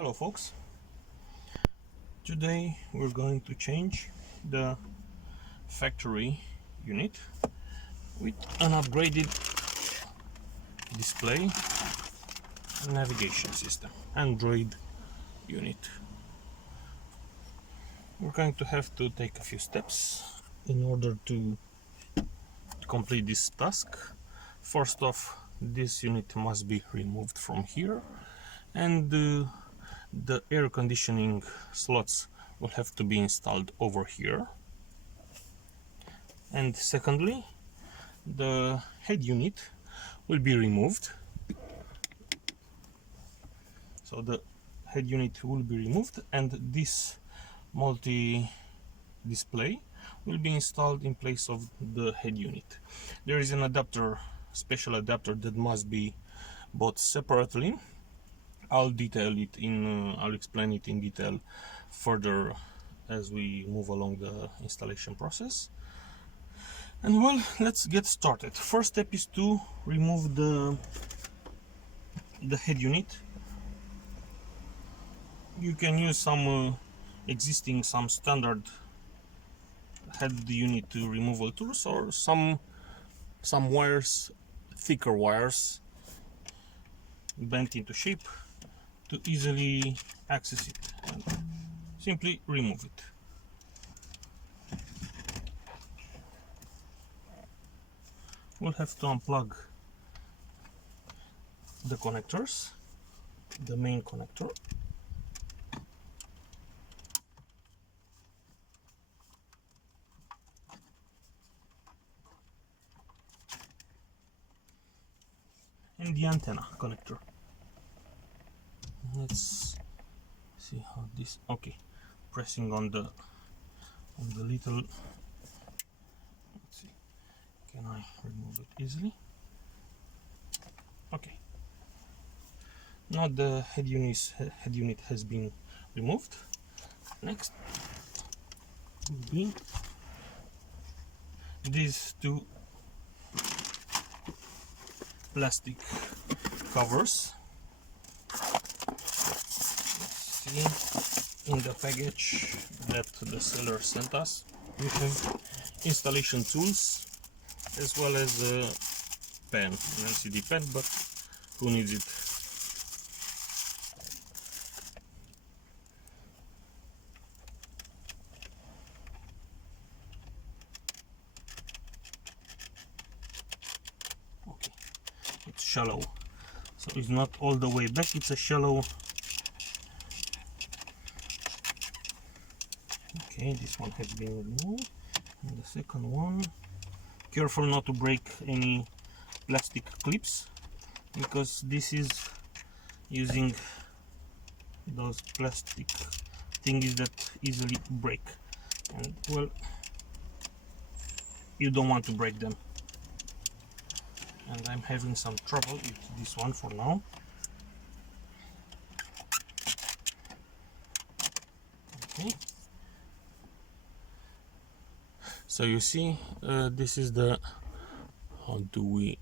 Hello folks, today we're going to change the factory unit with an upgraded display and navigation system, Android unit. We're going to have to take a few steps in order to complete this task. First off, this unit must be removed from here, and the air conditioning slots will have to be installed over here. And secondly, the head unit will be removed. So the head unit will be removed, and this multi-display will be installed in place of the head unit. There is an adapter, special adapter, that must be bought separately. I'll explain it in detail further as we move along the installation process. And well, let's get started. First step is to remove the head unit. You can use some standard head unit removal tools, or some wires, thicker wires, bent into shape, to easily access it, and simply remove it. We'll have to unplug the connectors, the main connector, and the antenna connector. Let's see how this, okay, pressing on the little, let's see, can I remove it easily? Okay, now the head unit has been removed. Next will be these two plastic covers. In the package that the seller sent us, we have installation tools as well as a pen, an LCD pen, but who needs it? Okay, it's shallow, so it's not all the way back, it's a shallow. Okay, this one has been removed, and the second one, careful not to break any plastic clips, because this is using those plastic thingies that easily break, and well, you don't want to break them, and I'm having some trouble with this one for now. Okay, so you see, this is the, how do we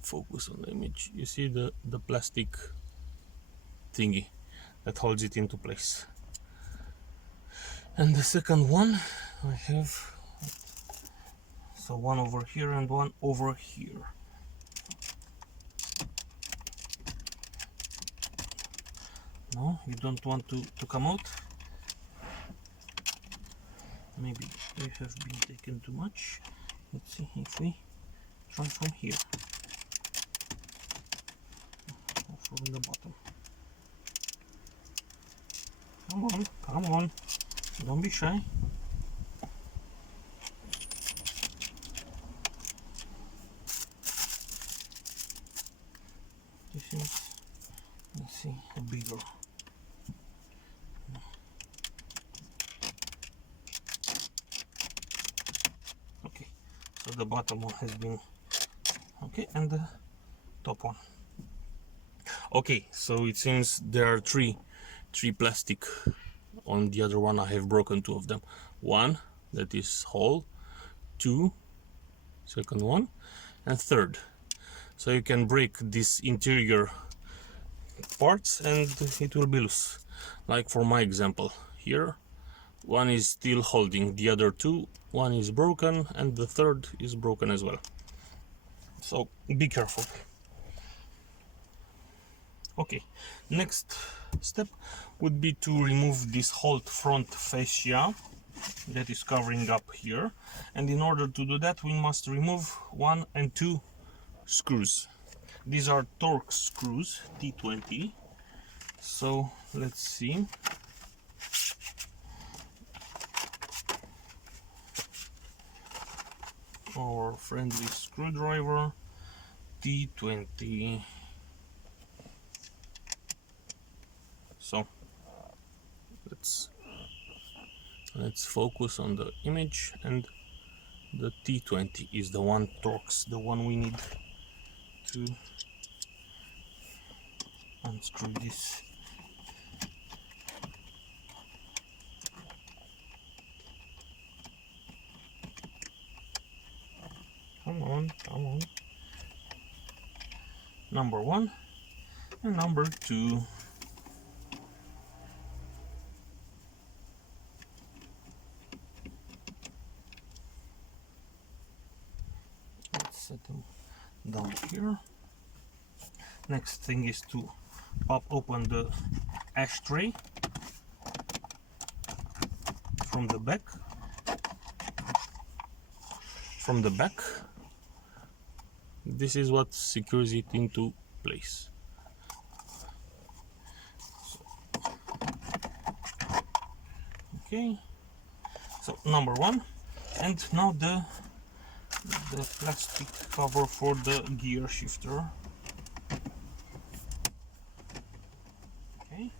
focus on the image? You see the plastic thingy that holds it into place. And the second one I have, so one over here and one over here. No, you don't want to come out. Maybe they have been taken too much. Let's see if we try from here, or from the bottom. Come on, don't be shy. This is, let's see, a bigger. Okay, so the bottom one has been, okay, and the top one. Okay, so it seems there are three plastic. On the other one I have broken two of them. One that is whole, two, second one, and third. So you can break this interior parts and it will be loose. Like for my example here, one is still holding, the other two, one is broken and the third is broken as well. So be careful. Okay, next step would be to remove this whole front fascia that is covering up here, and in order to do that we must remove 1 and 2 screws. These are Torx screws T20. So let's see. Our friendly screwdriver T20. So let's focus on the image, and the T20 is the one Torx, the one we need to unscrew this. Come on, come on. Number 1 and number 2. Let's set them down here. Next thing is to pop open the ashtray from the back. This is what secures it into place. Okay, so number 1, and now the plastic cover for the gear shifter. Okay,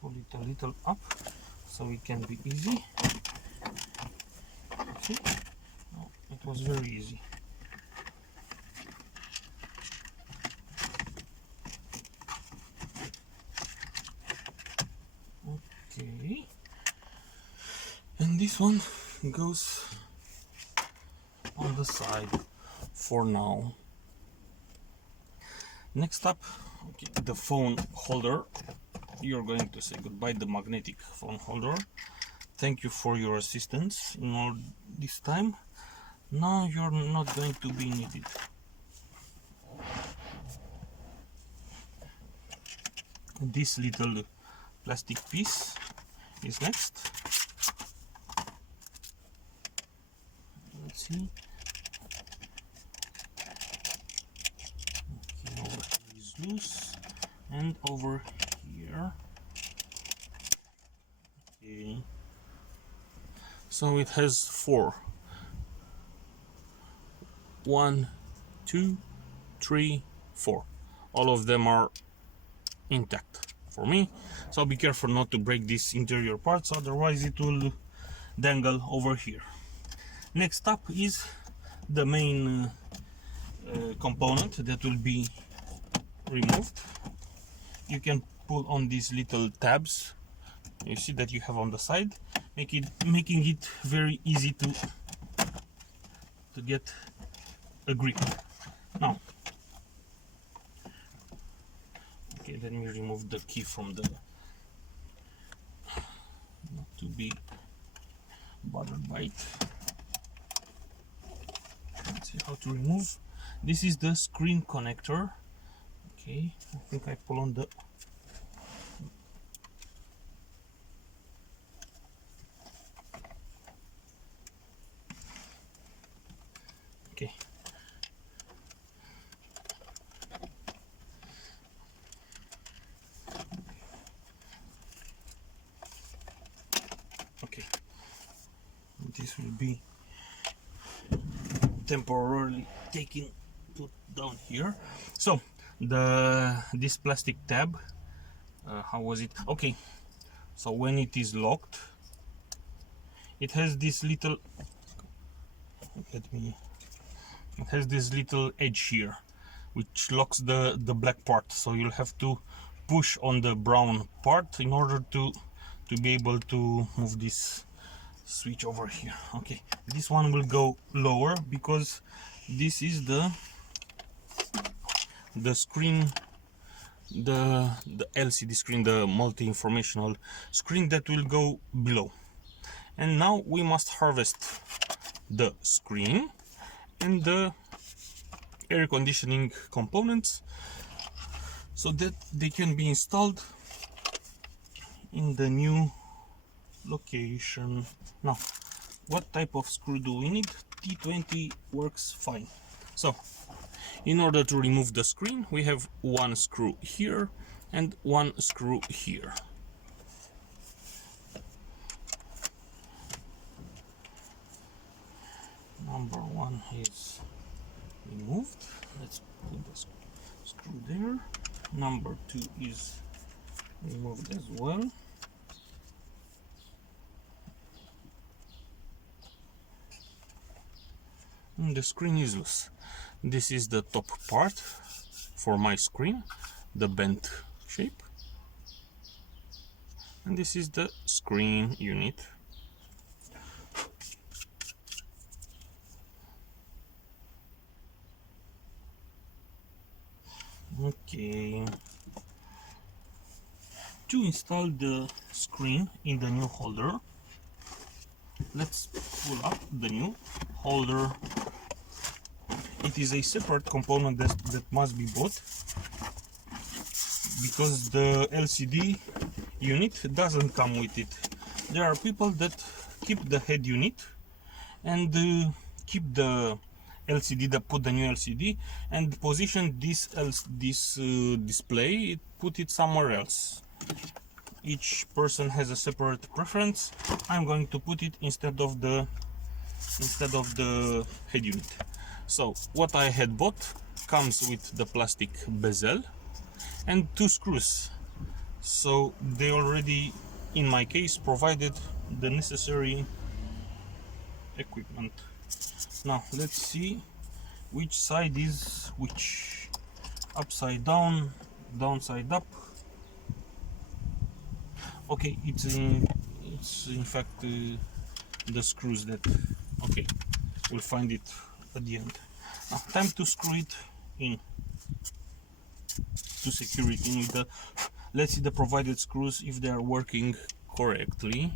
pull it a little up so it can be easy. Okay, no, it was very easy. Okay, and this one goes on the side for now. Next up, okay, the phone holder. You're going to say goodbye, the magnetic phone holder. Thank you for your assistance in all this time. Now you're not going to be needed. This little plastic piece is next. Let's see. Okay, over here is loose, and over here. Okay. So it has 4. 1, 2, 3, 4. All of them are intact for me, so be careful not to break these interior parts, otherwise it will dangle over here. Next up is the main component that will be removed. You can pull on these little tabs you see that you have on the side, making it very easy to get a grip. Now, okay, let me remove the key from the, not to be bothered by it. Let's see how to remove. This is the screen connector. Okay, I think I pull on the, okay. Okay, this will be temporarily put down here. So this plastic tab, how was it? Okay, so when it is locked, it has this little, it has this little edge here which locks the black part, so you'll have to push on the brown part in order to be able to move this switch over here. Okay, this one will go lower because this is the screen the LCD screen, the multi-informational screen that will go below. And now we must harvest the screen and the air conditioning components so that they can be installed in the new location. Now, what type of screw do we need? T20 works fine. So, in order to remove the screen, we have one screw here and one screw here. Number one is removed. Let's put the screw there. Number two is removed as well. And the screen is loose. This is the top part for my screen, the bent shape. And this is the screen unit. Okay. To install the screen in the new holder, let's pull up the new holder. It is a separate component that must be bought because the LCD unit doesn't come with it. There are people that keep the head unit and keep the LCD, that put the new LCD and position this display, put it somewhere else. Each person has a separate preference. I'm going to put it instead of the head unit. So what I had bought comes with the plastic bezel and two screws. So they already, in my case, provided the necessary equipment. Now let's see which side is which. Upside down, downside up. Okay, it's in fact the screws that. Okay, we'll find it at the end. Now, time to screw it in, to secure it in with the. Let's see the provided screws if they are working correctly.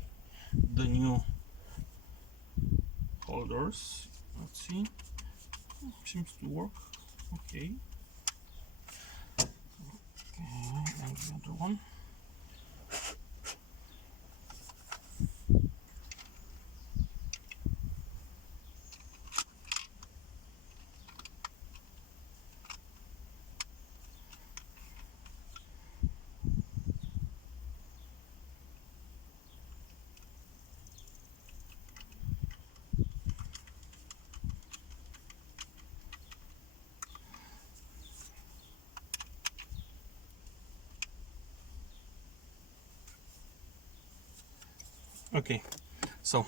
The new holders. Let's see. Seems to work. Okay. Okay, and the other one. Okay, so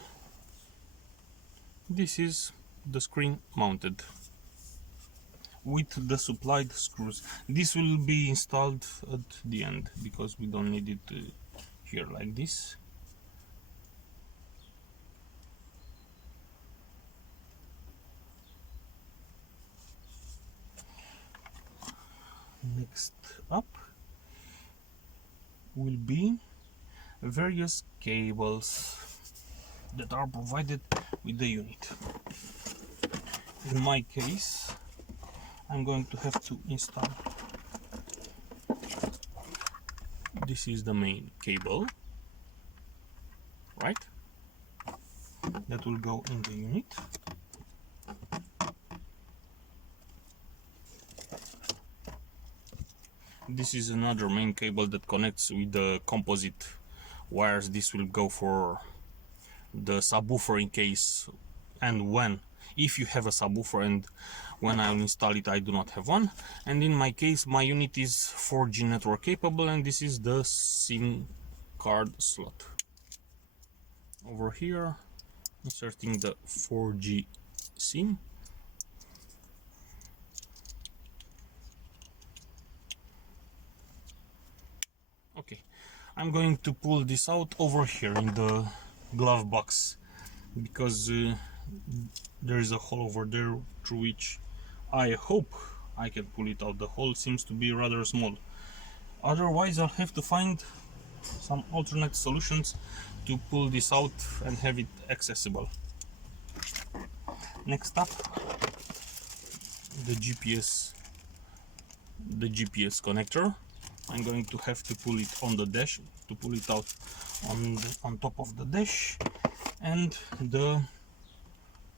this is the screen mounted with the supplied screws. This will be installed at the end because we don't need it here like this. Next up will be various cables that are provided with the unit. In my case, I'm going to have to install. This is the main cable, right? That will go in the unit. This is another main cable that connects with the composite wires. This will go for the subwoofer in case and when, if you have a subwoofer, and when I will install it I do not have one. And in my case my unit is 4G network capable, and this is the SIM card slot. Over here, inserting the 4G SIM. Okay, I'm going to pull this out over here in the glove box because there is a hole over there through which I hope I can pull it out. The hole seems to be rather small. Otherwise I'll have to find some alternate solutions to pull this out and have it accessible. Next up, the GPS connector. I'm going to have to pull it on the dash, to pull it out on top of the dash, and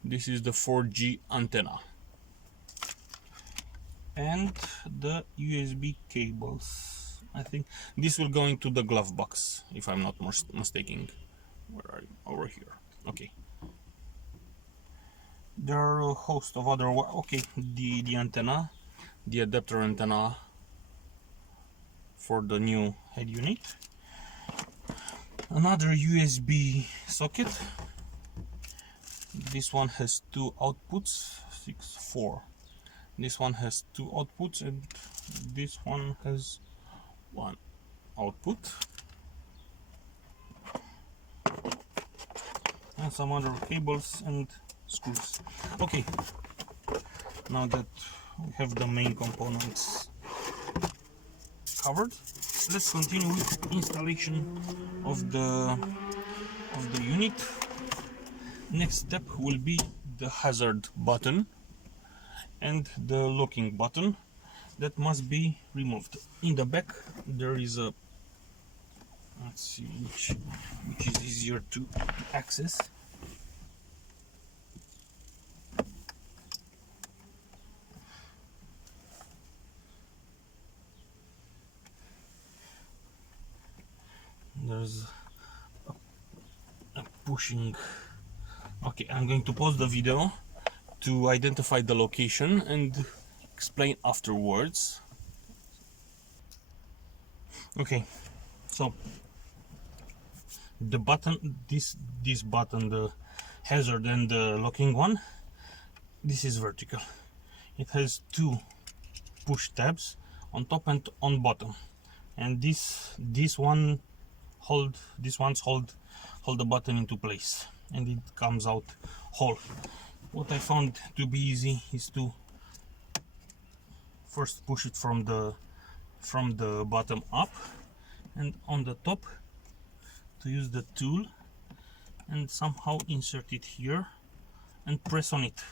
this is the 4G antenna and the USB cables. I think this will go into the glove box, if I'm not mistaken. Where are you? Over here. Okay. There are a host of other. Okay, the antenna, the adapter antenna for the new head unit. Another USB socket. This one has two outputs, 4. This one has two outputs, and this one has one output. And some other cables and screws. Okay, now that we have the main components covered, let's continue with installation of the unit. Next step will be the hazard button and the locking button that must be removed. In the back there is a, let's see which is easier to access. There's a pushing. Okay, I'm going to pause the video to identify the location and explain afterwards. Okay, so the button, this button, the hazard and the locking one, this is vertical. It has two push tabs on top and on bottom, and these ones hold the button into place, and it comes out whole. What I found to be easy is to first push it from the bottom up, and on the top to use the tool and somehow insert it here and press on it.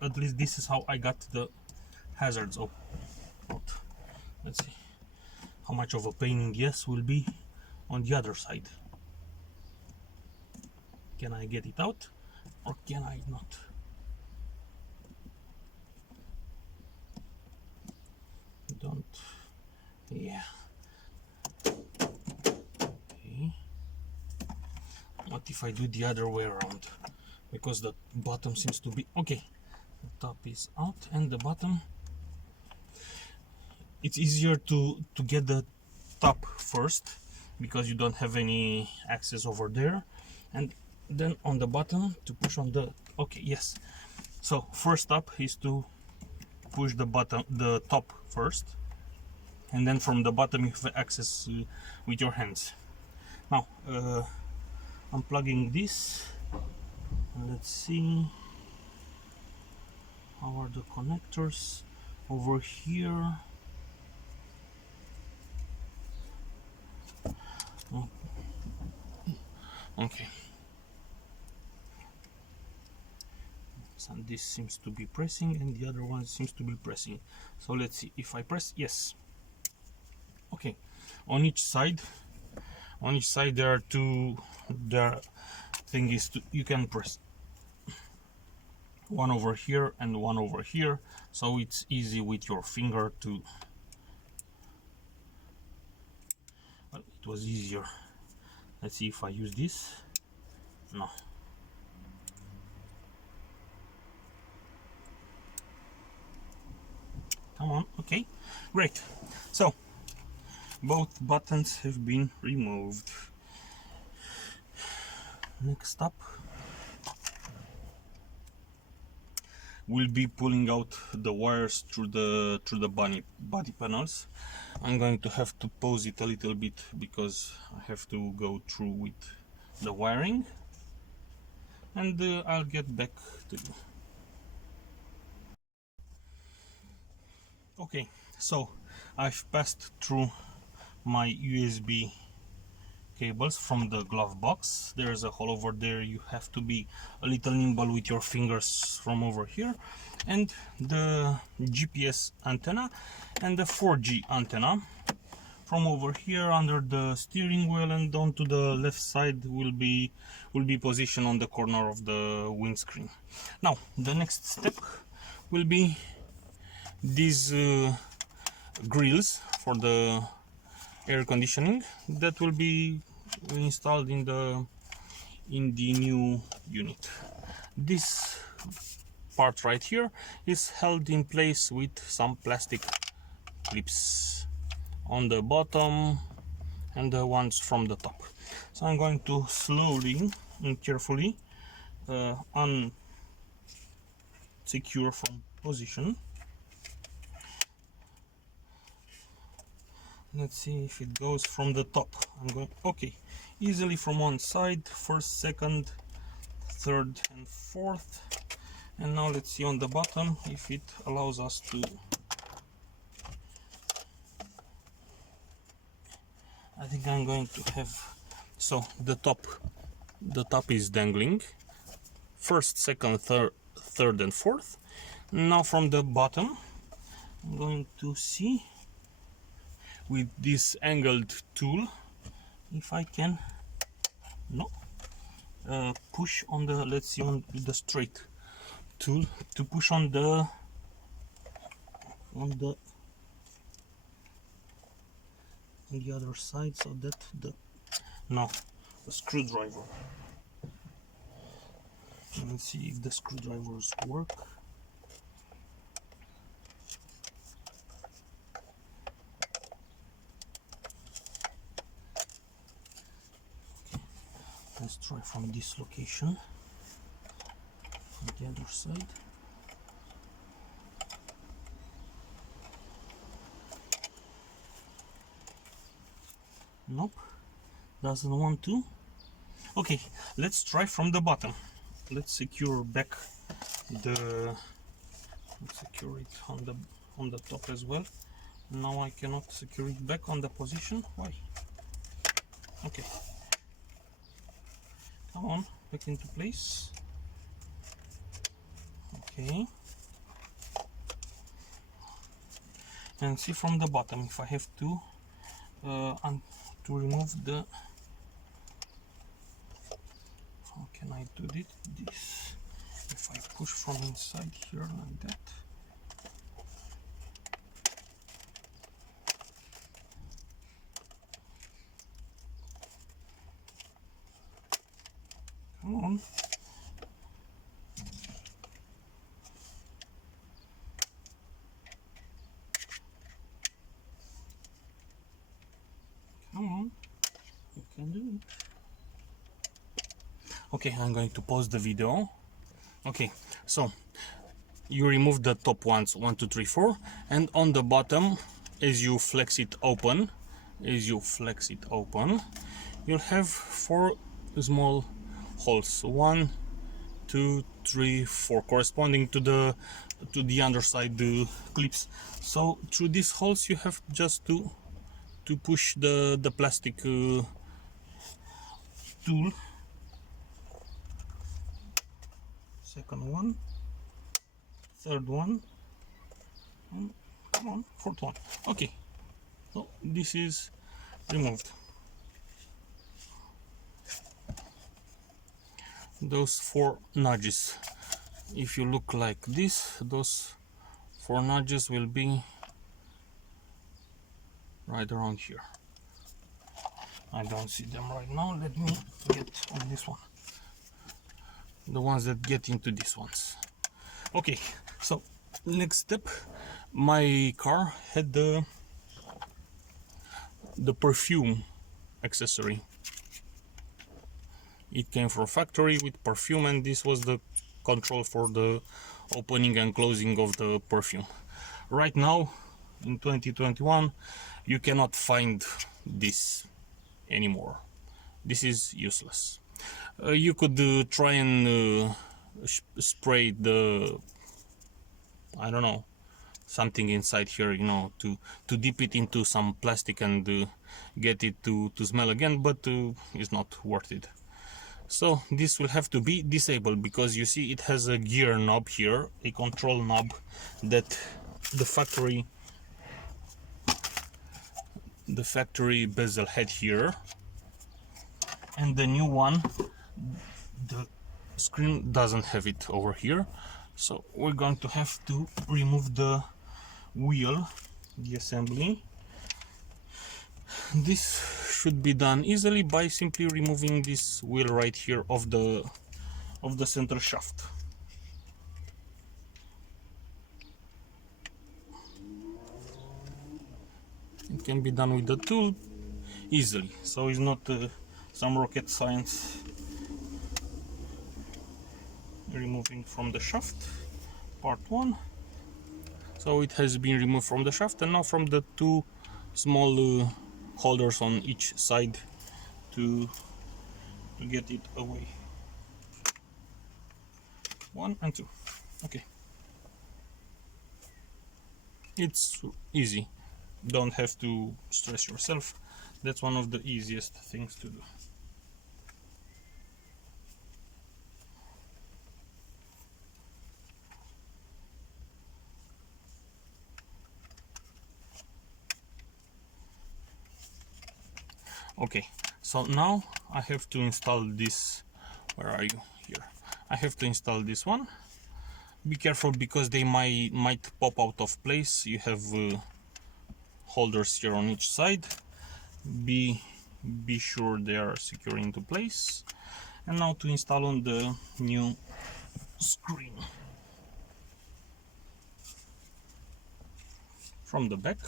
At least this is how I got the hazards out. Let's see how much of a pain in the ass will be on the other side. Can I get it out or can I not? Don't. Yeah. Okay. What if I do the other way around? Because the bottom seems to be okay. The top is out and the bottom. It's easier to get the top first because you don't have any access over there, and then on the bottom to push on the. Okay, yes. So first step is to push the top first, and then from the bottom you have access with your hands. Now unplugging this. Let's see, how are the connectors over here? Okay, so this seems to be pressing and the other one seems to be pressing. So let's see if I press. Yes. Okay, on each side there are two. The thing is you can press one over here and one over here, so it's easy with your finger to. Well, it was easier. Let's see if I use this. No. Come on. Okay, great. So both buttons have been removed. Next up, we'll be pulling out the wires through the body panels. I'm going to have to pause it a little bit because I have to go through with the wiring, and I'll get back to you. Okay, so I've passed through my USB cables from the glove box. There's a hole over there. You have to be a little nimble with your fingers from over here. And the GPS antenna and the 4G antenna from over here under the steering wheel, and onto the left side will be positioned on the corner of the windscreen. Now the next step will be these grills for the air conditioning that will be installed in the new unit. This part right here is held in place with some plastic clips on the bottom and the ones from the top. So I'm going to slowly and carefully unsecure from position. Let's see if it goes from the top. I'm going okay, easily from one side, first, second, third and fourth. And now let's see on the bottom if it allows us to. I think I'm going to have, so the top is dangling, first, second, third and fourth. Now from the bottom I'm going to see with this angled tool if I can push on the, let's see, on the straight tool to push on the other side, so that the screwdriver. Let's see if the screwdrivers work. Let's try from this location, from the other side. Nope, doesn't want to. Okay, let's try from the bottom. Let's secure back the. Let's secure it on the top as well. Now I cannot secure it back on the position. Why? Okay. Come on, back into place. Okay. And see from the bottom if I have to remove the. How can I do this? If I push from inside here like that. Come on. Come on. You can do it. Okay, I'm going to pause the video. Okay, so you remove the top ones, 1, 2, 3, 4, and on the bottom, as you flex it open, you'll have 4 small holes, 1, 2, 3, 4, corresponding to the underside clips. So through these holes you have just to push the plastic tool. Second one, third one, and come on, fourth one. Okay, so this is removed. Those 4 nudges, if you look like this, those 4 nudges will be right around here. I don't see them right now. Let me get on this one, the ones that get into these ones. Okay, so next step, my car had the perfume accessory. It came from factory with perfume, and this was the control for the opening and closing of the perfume. Right now in 2021 you cannot find this anymore. This is useless. You could try and spray the, I don't know, something inside here, you know, to dip it into some plastic and get it to smell again, but it's not worth it. So this will have to be disabled, because you see it has a gear knob here, a control knob that the factory bezel had here, and the new one, the screen doesn't have it over here. So we're going to have to remove the wheel, the assembly. This should be done easily by simply removing this wheel right here of the center shaft. It can be done with the tool easily, so it's not some rocket science. Removing from the shaft, part 1. So it has been removed from the shaft, and now from the two small holders on each side to get it away. 1 and 2. Okay, it's easy, don't have to stress yourself. That's one of the easiest things to do. Okay, so now I have to install this. Where are you? Here. I have to install this one. Be careful, because they might pop out of place. You have holders here on each side. Be sure they are secure into place. And now to install on the new screen. From the back,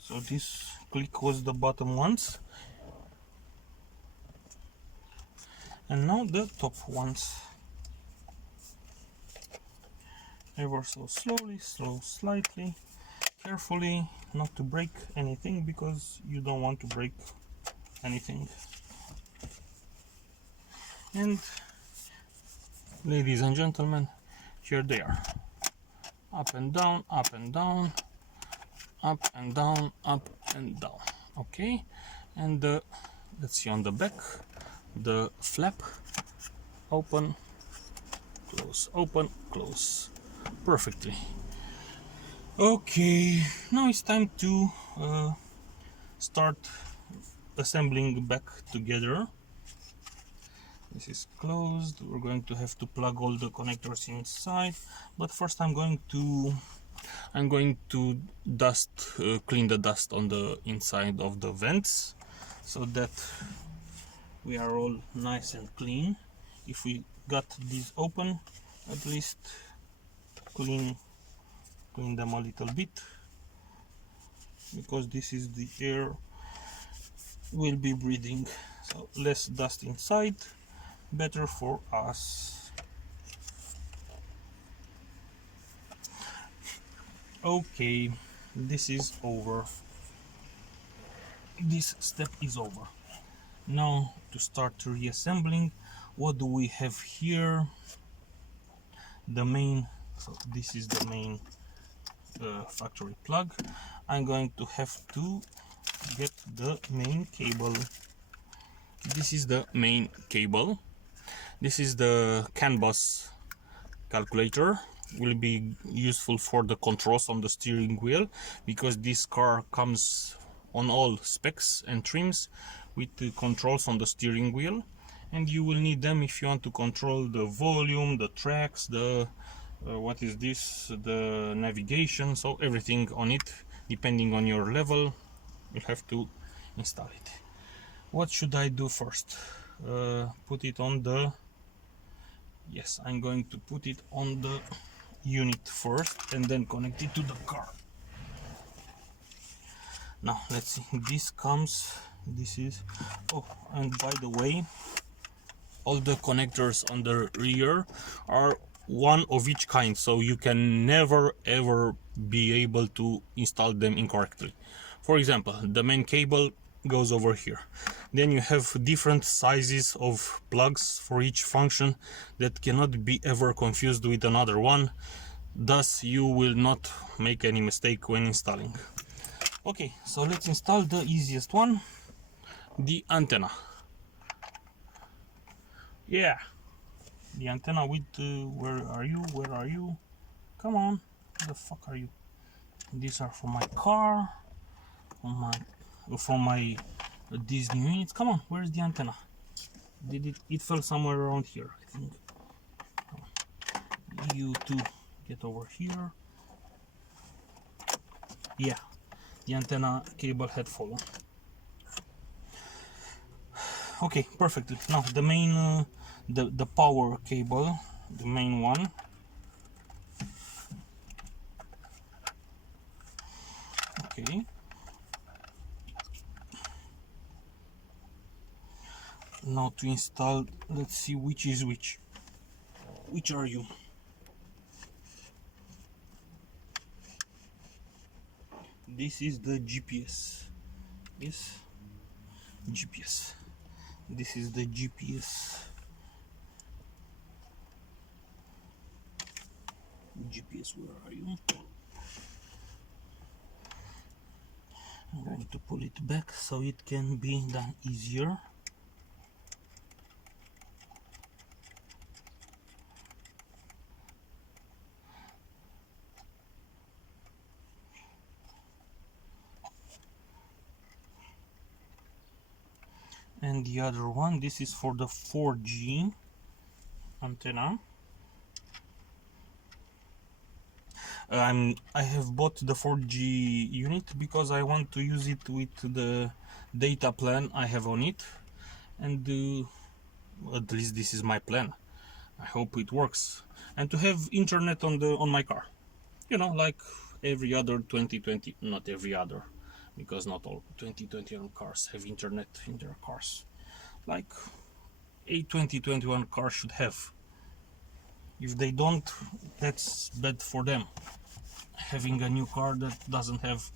so this click was the bottom ones, and now the top ones. Ever so slowly, slightly, carefully, not to break anything, because you don't want to break anything. And ladies and gentlemen, here they are. Up and down, up and down, up and down, up and down. Okay, and let's see on the back, the flap, open, close, perfectly. Okay, now it's time to start assembling back together. This is closed. We're going to have to plug all the connectors inside, but first I'm going to clean the dust on the inside of the vents, so that we are all nice and clean. If we got these open, at least clean them a little bit, because this is the air we'll be breathing. So less dust inside, better for us. Okay, this is over. This step is over. Now to start reassembling, what do we have here? The main, so this is the main factory plug. I'm going to have to get the main cable. This is the main cable. This is the CAN bus calculator. Will be useful for the controls on the steering wheel, because this car comes on all specs and trims with the controls on the steering wheel, and you will need them if you want to control the volume, the tracks, the what is this, the navigation, so everything on it. Depending on your level, you have to install it. What should I do first? Put it on the, yes, I'm going to put it on the unit first and then connect it to the car. Now let's see, this is, oh, and by the way, all the connectors on the rear are one of each kind, so you can never ever be able to install them incorrectly. For example, the main cable goes over here, then you have different sizes of plugs for each function that cannot be ever confused with another one, thus you will not make any mistake when installing. Okay, so let's install the easiest one, the antenna. Yeah, the antenna with where are you, come on, where the fuck are you? These are for my car, for my Disney units. Come on, where's the antenna? It fell somewhere around here, I think. You two, get over here. Yeah, the antenna cable had fallen. Okay, perfect. Now the main the power cable, the main one. Okay, now to install, let's see which is which. Which are you? This is the GPS. Yes, GPS. This is the GPS. GPS, where are you? I'm going to pull it back so it can be done easier. And the other one, this is for the 4G antenna. I have bought the 4G unit because I want to use it with the data plan I have on it, and at least this is my plan. I hope it works, and to have internet on my car, you know, like every other 2020, not every other, because not all 2021 cars have internet in their cars, like a 2021 car should have. If they don't, that's bad for them, having a new car that doesn't have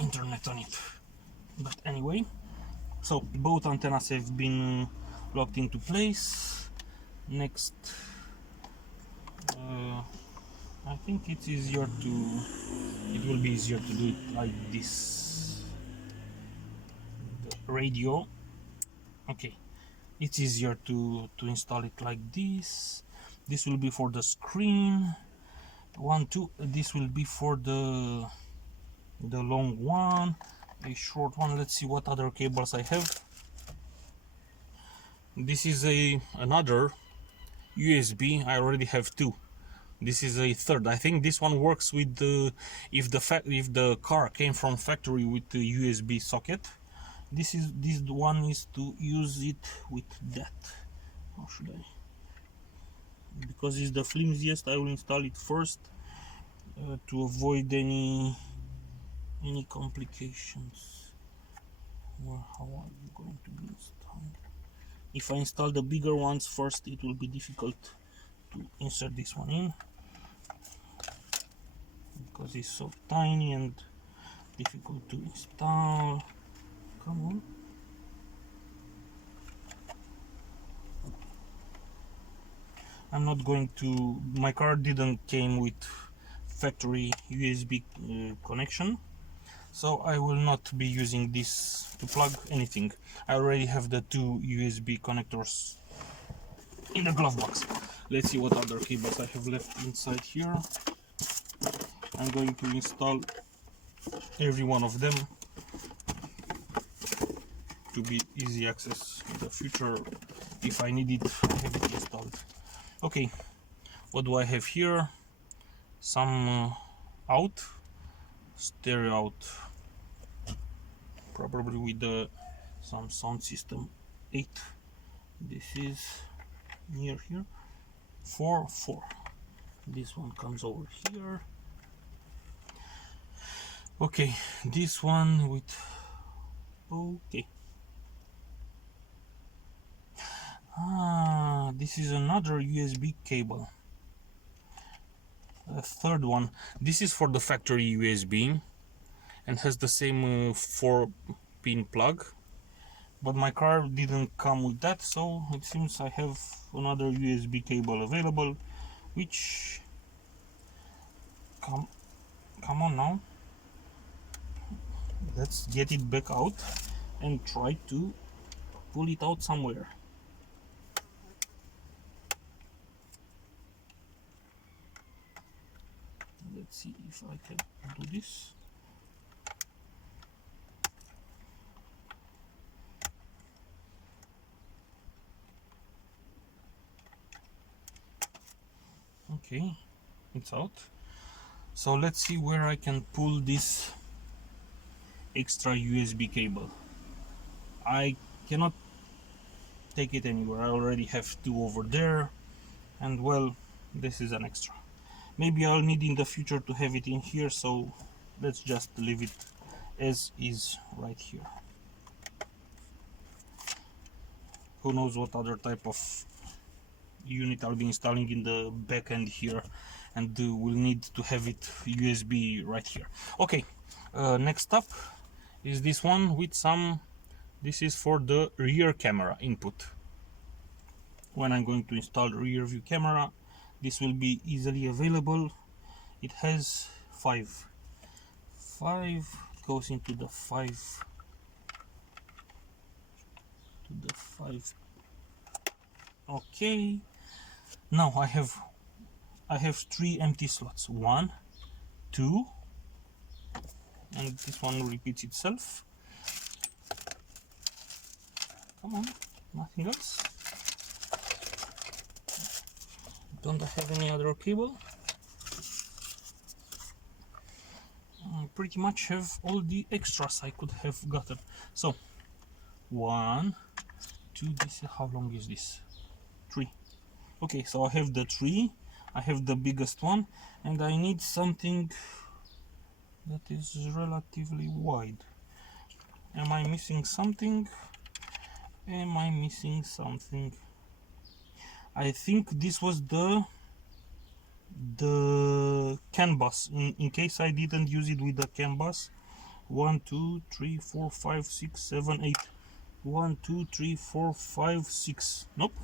internet on it. But anyway, so both antennas have been locked into place. Next, I think it will be easier to do it like this. The radio, okay, it's easier to install it like this. This will be for the screen. 1, 2, this will be for the long one, a short one. Let's see what other cables I have. This is another USB. I already have two. This is a third. I think this one works with the if the car came from factory with the USB socket. This one is to use it with that. How should I? Because it's the flimsiest, I will install it first to avoid any complications. Or how are you going to be installed? If I install the bigger ones first, it will be difficult to insert this one in because it's so tiny and difficult to install. Come on. I'm not going to, my car didn't came with factory USB connection, so I will not be using this to plug anything. I already have the two USB connectors in the glove box. Let's see what other cables I have left inside here. I'm going to install every one of them to be easy access in the future. If I need it, I have it installed. Okay, what do I have here? Some out, stereo out, probably with some sound system 8. This is near here. 4. This one comes over here. Okay, this one with, okay. This is another USB cable. A third one. This is for the factory USB and has the same 4-pin plug, but my car didn't come with that, so it seems I have another USB cable available, which come on now, let's get it back out and try to pull it out somewhere. Let's see if I can do this. Okay, it's out. So let's see where I can pull this extra USB cable. I cannot take it anywhere. I already have two over there, and well, this is an extra. Maybe I'll need in the future to have it in here, so let's just leave it as is right here. Who knows what other type of unit I'll be installing in the back end here, and we'll need to have it USB right here. Okay, next up is this one with some, this is for the rear camera input. When I'm going to install rear view camera, this will be easily available. It has 5 goes into the 5 to the 5. Okay, now I have 3 empty slots, 1, 2, and this one repeats itself. Come on, nothing else. Don't I have any other cable? I pretty much have all the extras I could have gotten. So 1, 2, this, how long is this? 3. Okay, so I have the 3, I have the biggest one, and I need something that is relatively wide. Am I missing something? Am I missing something? I think this was the CAN bus, in case I didn't use it with the CAN bus. 1, 2, 3, 4, 5, 6, 7, 8. 1, 2, 3, 4, 5, 6. Nope,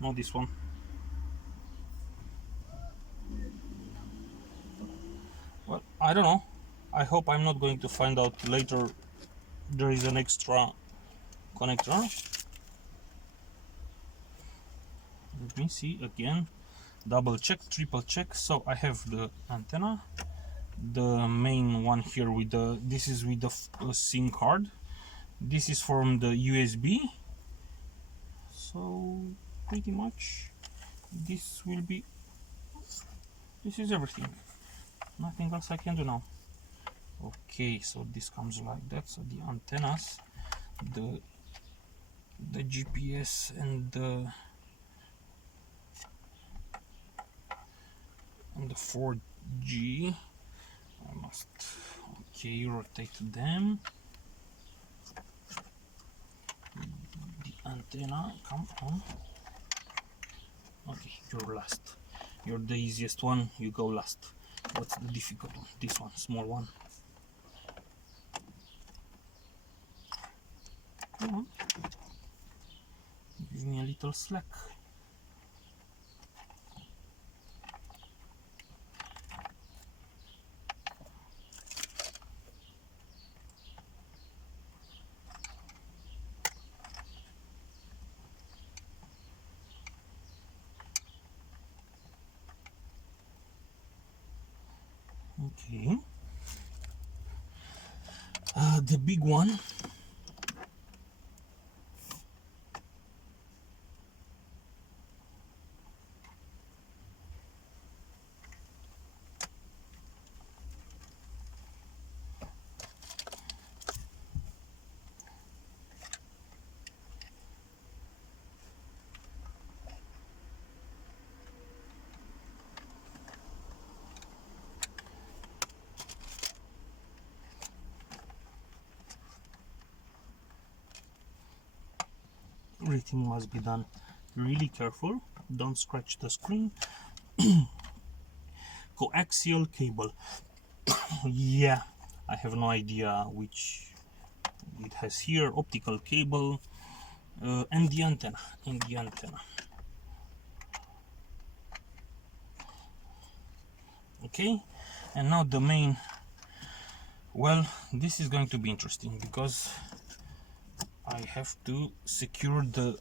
not this one. Well, I don't know. I hope I'm not going to find out later there is an extra connector. Let me see again. Double check, triple check. So I have the antenna, the main one here with the, this is with the SIM card. This is from the USB. So pretty much this will be, this is everything. Nothing else I can do now. Okay, so this comes like that. So the antennas, the GPS and the 4G. I must, okay, rotate them. The antenna, come on. Okay, you're last. You're the easiest one, you go last. What's the difficult one? This one, small one. Come on. Give me a little slack. Okay. The big one. Everything must be done really careful. Don't scratch the screen. coaxial cable. Yeah, I have no idea which it has here. Optical cable and the antenna. Okay, and now the main. Well, this is going to be interesting because I have to secure the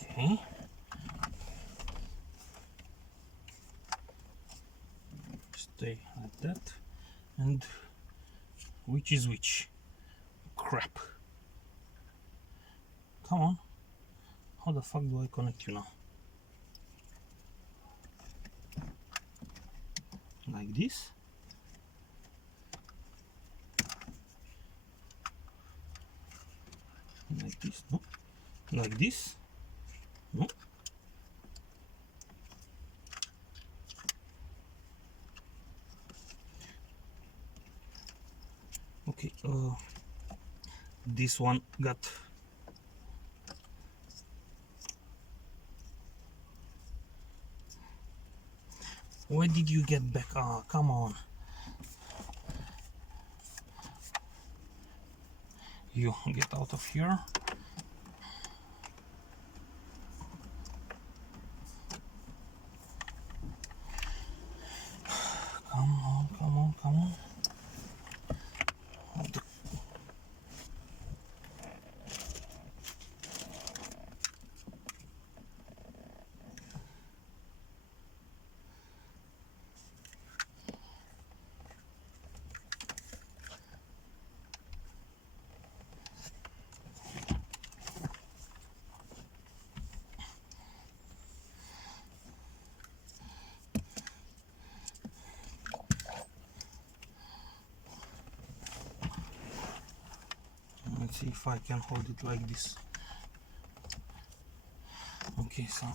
okay. Stay like that. And which is which? Crap. Come on. How the fuck do I connect you now? Like this? Like this? No. Like this? No. Okay, this one got where did you get back? Ah, come on. You get out of here. Come on, come on, come on. Let's see if I can hold it like this. Okay, so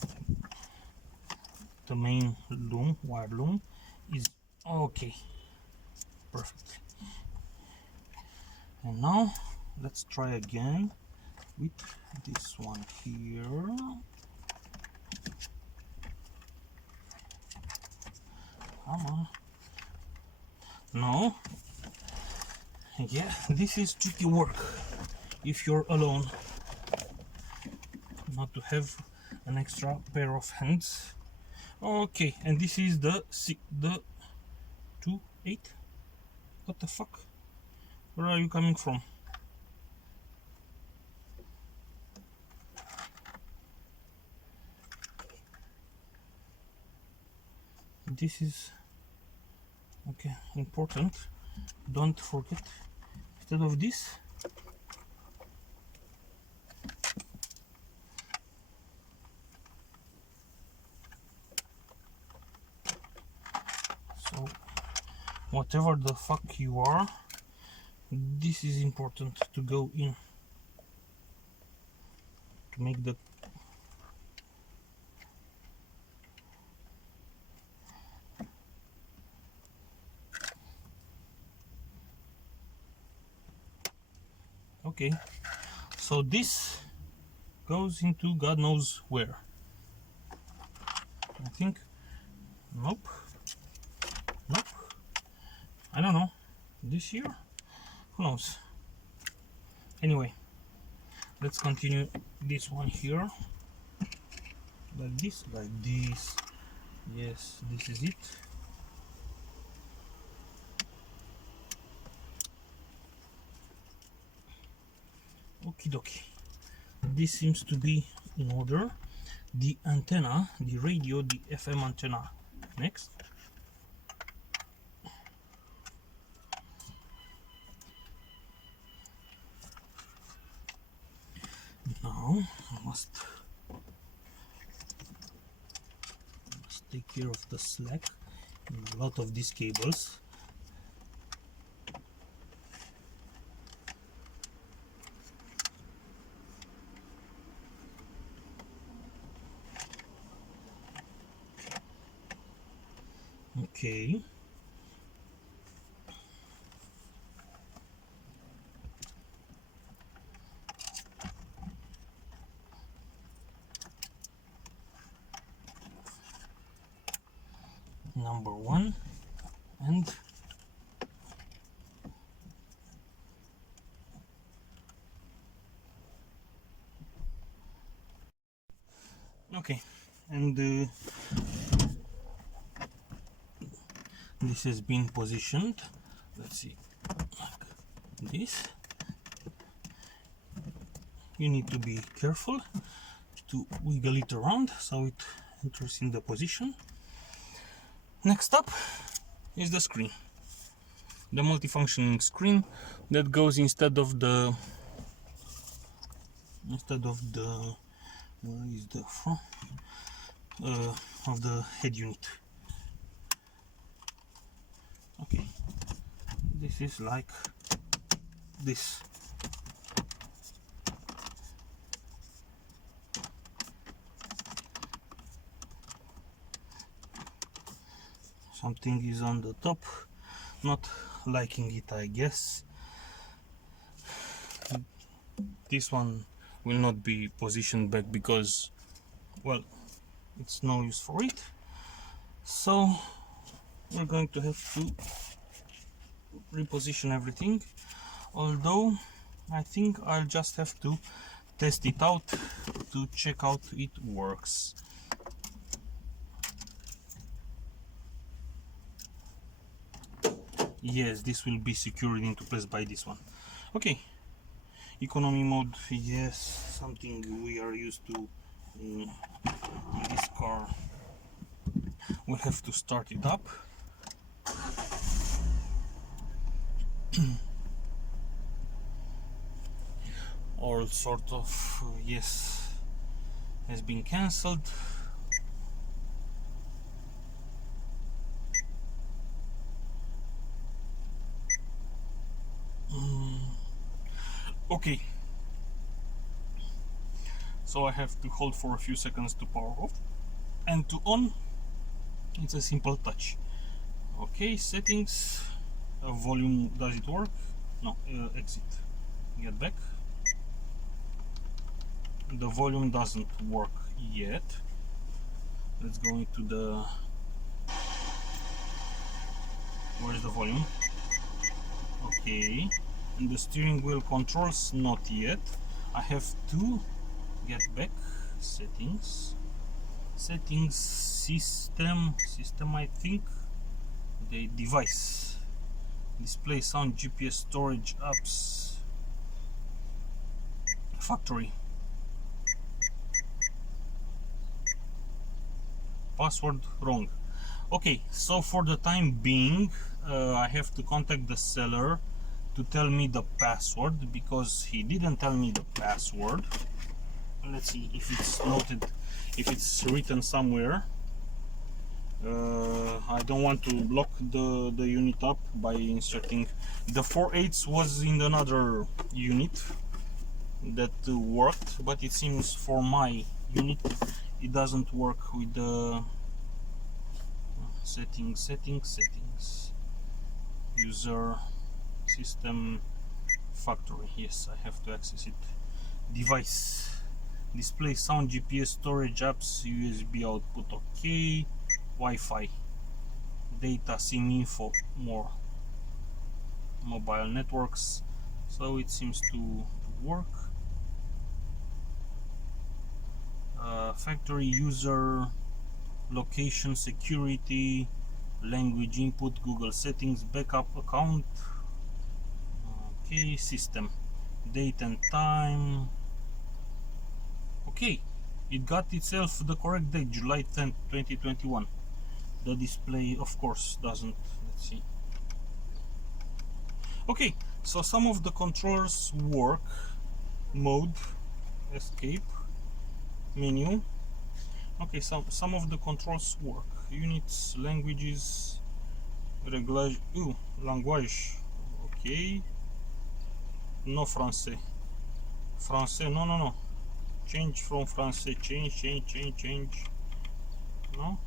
the main loom, wire loom, is okay. Perfect. And now let's try again with this one here. Come on. No. Yeah, this is tricky work if you're alone. Not to have an extra pair of hands. Okay, and this is the 2.8. What the fuck? Where are you coming from? This is okay, important. Don't forget, instead of this, so whatever the fuck you are, this is important to go in to make the okay. So this goes into God knows where. I think nope. I don't know. This year? Who knows? Anyway, let's continue this one here. Like this. Yes, this is it. Okie dokie. This seems to be in order. The antenna, the radio, the FM antenna. Next. Now I must take care of the slack in a lot of these cables. Okay. and okay, and this has been positioned, let's see, like this. You need to be careful to wiggle it around so it enters in the position. Next up is the screen, the multifunctioning screen that goes instead of the where is the front of the head unit. Okay, this is like this. Something is on the top, not liking it, I guess. This one will not be positioned back because, well, it's no use for it. So we're going to have to reposition everything, although I think I'll just have to test it out to check out it works. Yes, this will be secured into place by this one. Okay, economy mode, yes, something we are used to in this car. We'll have to start it up. All sort of, yes, has been cancelled. Okay, so I have to hold for a few seconds to power off, and to on, it's a simple touch. Okay, settings, volume, does it work? No, exit, get back. The volume doesn't work yet. Let's go into the, where's the volume? Okay, and the steering wheel controls, not yet. I have to get back, settings, system, I think, the device, display, sound, GPS, storage, apps, factory, password wrong. Okay, so for the time being, I have to contact the seller to tell me the password, because he didn't tell me the password. Let's see if it's noted, if it's written somewhere. I don't want to block the unit up by inserting. The 4/8 was in another unit that worked, but it seems for my unit it doesn't work with the settings, user, system, factory. Yes, I have to access it. Device, display, sound, GPS, storage, apps, USB output, okay, Wi-Fi, data, SIM info, more, mobile networks. So it seems to work. Factory, user, location, security, language input, Google settings, backup account, okay, system, date and time. Okay, it got itself the correct date, July 10th, 2021. The display, of course, doesn't. Let's see. Okay, so some of the controllers work. Mode, escape, menu. Okay, some of the controls work. Units, languages, réglage, language. Okay. No français. Français, no. Change from français, change. No.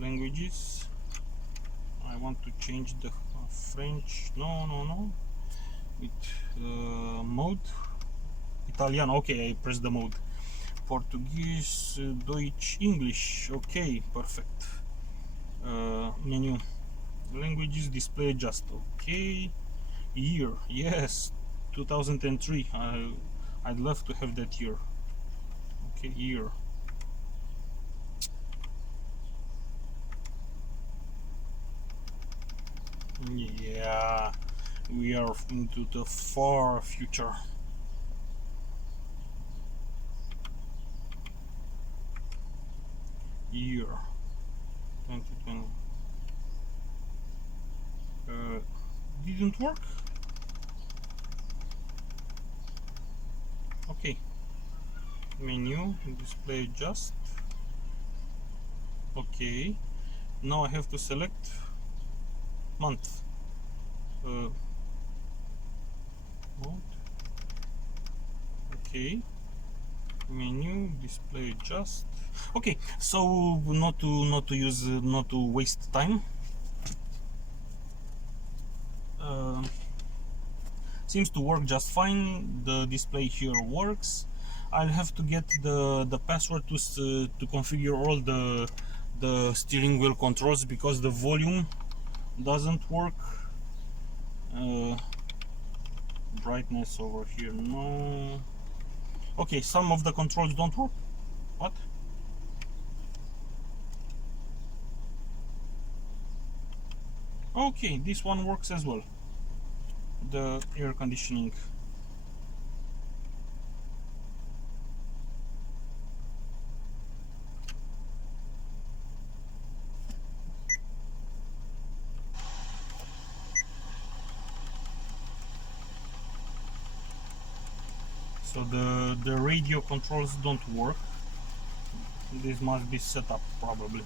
Languages. I want to change the French. No. With mode. Italiano. Okay, I press the mode. Portuguese, Deutsch, English. Okay, perfect. Menu. Languages, display adjust. Okay. Year, yes, 2003. I'd love to have that year. Okay, year. Yeah, we are into the far future. Year 2020. Didn't work. Okay, menu, display adjust. Okay, now I have to select month. Mode. Okay, menu, display adjust. Okay, so not to waste time. Seems to work just fine. The display here works. I'll have to get the password to configure all the steering wheel controls because the volume doesn't work. Brightness over here, no. Okay, some of the controls don't work. What? Okay, this one works as well. The air conditioning. So the radio controls don't work. This must be set up probably.